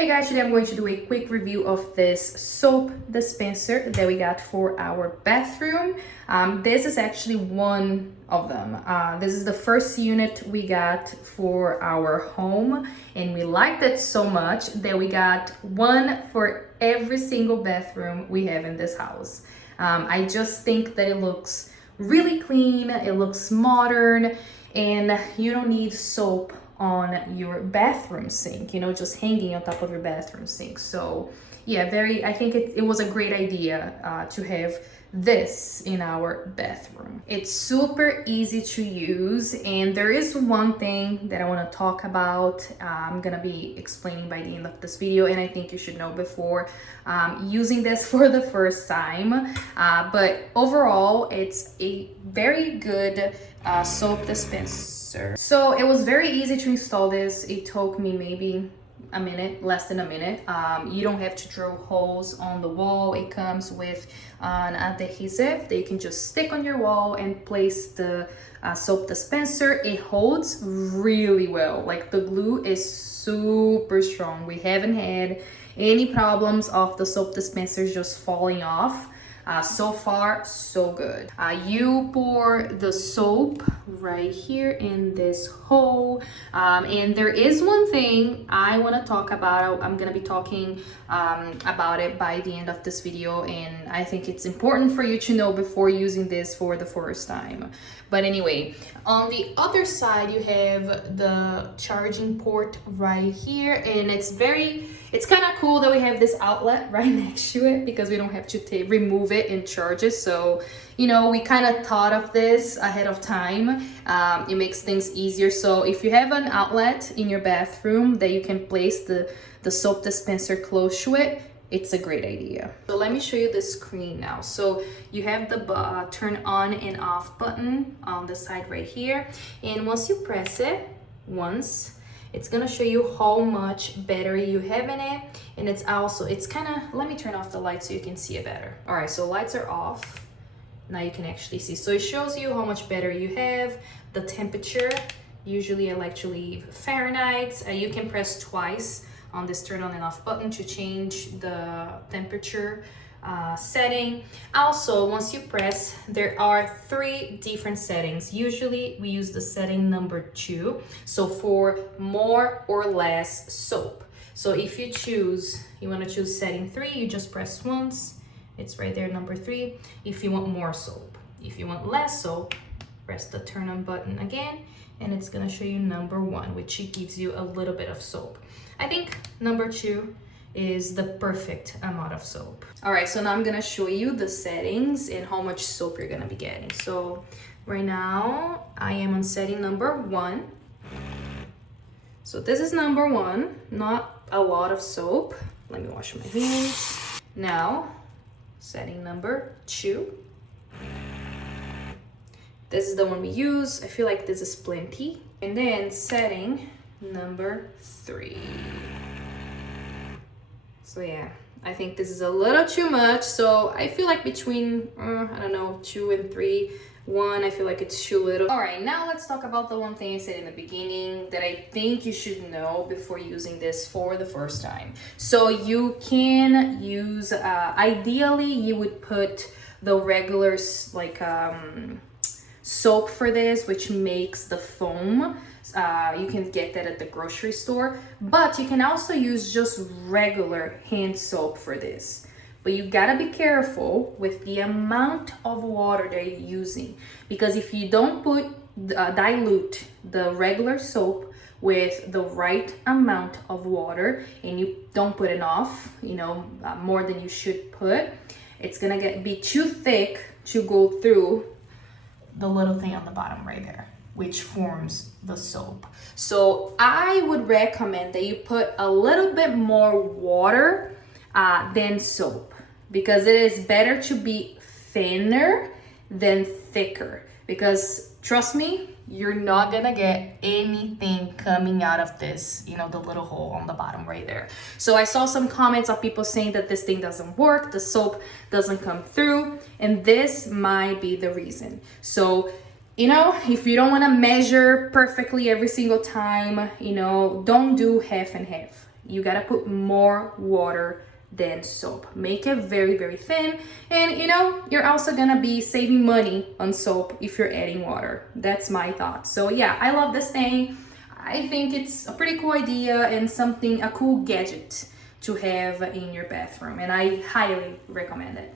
Hey guys, today I'm going to do a quick review of this soap dispenser that we got for our bathroom. This is actually one of them. This is the first unit we got for our home, and we liked it so much that we got one for every single bathroom we have in this house. I just think that it looks really clean, it looks modern, and you don't need soap on your bathroom sink, you know, just hanging on top of your bathroom sink. So yeah, I think it was a great idea to have this in our bathroom. It's super easy to use, and there is one thing that I want to talk about. I'm gonna be explaining by the end of this video, and I think you should know before using this for the first time. But overall, it's a very good soap dispenser. So it was very easy to install this. It took me maybe a minute, less than a minute. You don't have to drill holes on the wall. It comes with an adhesive that you can just stick on your wall and place the soap dispenser. It holds really well. Like, the glue is super strong. We haven't had any problems of the soap dispensers just falling off. So far, so good. You pour the soap right here in this hole. And there is one thing I want to talk about. I'm going to be talking about it by the end of this video. And I think it's important for you to know before using this for the first time. But anyway, on the other side, you have the charging port right here. And it's kind of cool that we have this outlet right next to it, because we don't have to remove it and charge it. So, you know, we kind of thought of this ahead of time. It makes things easier. So if you have an outlet in your bathroom that you can place the soap dispenser close to it, it's a great idea. So let me show you the screen now. So you have the turn on and off button on the side right here. And once you press it once, it's gonna show you how much battery you have in it. And it's kind of, let me turn off the light so you can see it better. All right, so lights are off. Now you can actually see. So it shows you how much battery you have, the temperature. Usually I like to leave Fahrenheit. You can press twice on this turn on and off button to change the temperature setting. Also, once you press, there are 3 different settings. Usually we use the setting number 2, so for more or less soap. So if you want to choose setting 3, you just press once. It's right there, number 3, if you want more soap. If you want less soap, press the turn on button again, and it's gonna show you number 1, which it gives you a little bit of soap. I think number 2 is the perfect amount of soap. All right, so now I'm gonna show you the settings and how much soap you're gonna be getting. So right now I am on setting number 1. So this is number 1, not a lot of soap. Let me wash my hands. Now, setting number 2. This is the one we use. I feel like this is plenty. And then setting number 3. So yeah, I think this is a little too much. So I feel like between, I don't know, 2 and 3. 1, I feel like it's too little. All right, now let's talk about the one thing I said in the beginning that I think you should know before using this for the first time. So you can use, ideally you would put the regular soap for this, which makes the foam. You can get that at the grocery store, but you can also use just regular hand soap for this. But you gotta be careful with the amount of water that you're using, because if you don't dilute the regular soap with the right amount of water, and you don't put enough, you know, more than you should put, it's gonna be too thick to go through the little thing on the bottom right there, which forms the soap. So I would recommend that you put a little bit more water than soap, because it is better to be thinner than thicker, because trust me, you're not gonna get anything coming out of this, you know, the little hole on the bottom right there. So I saw some comments of people saying that this thing doesn't work, the soap doesn't come through, and this might be the reason. So, you know, if you don't want to measure perfectly every single time, you know, don't do half and half. You gotta put more water than soap. Make it very, very thin. And you know, you're also gonna be saving money on soap if you're adding water. That's my thought. So yeah, I love this thing. I think it's a pretty cool idea and a cool gadget to have in your bathroom, and I highly recommend it.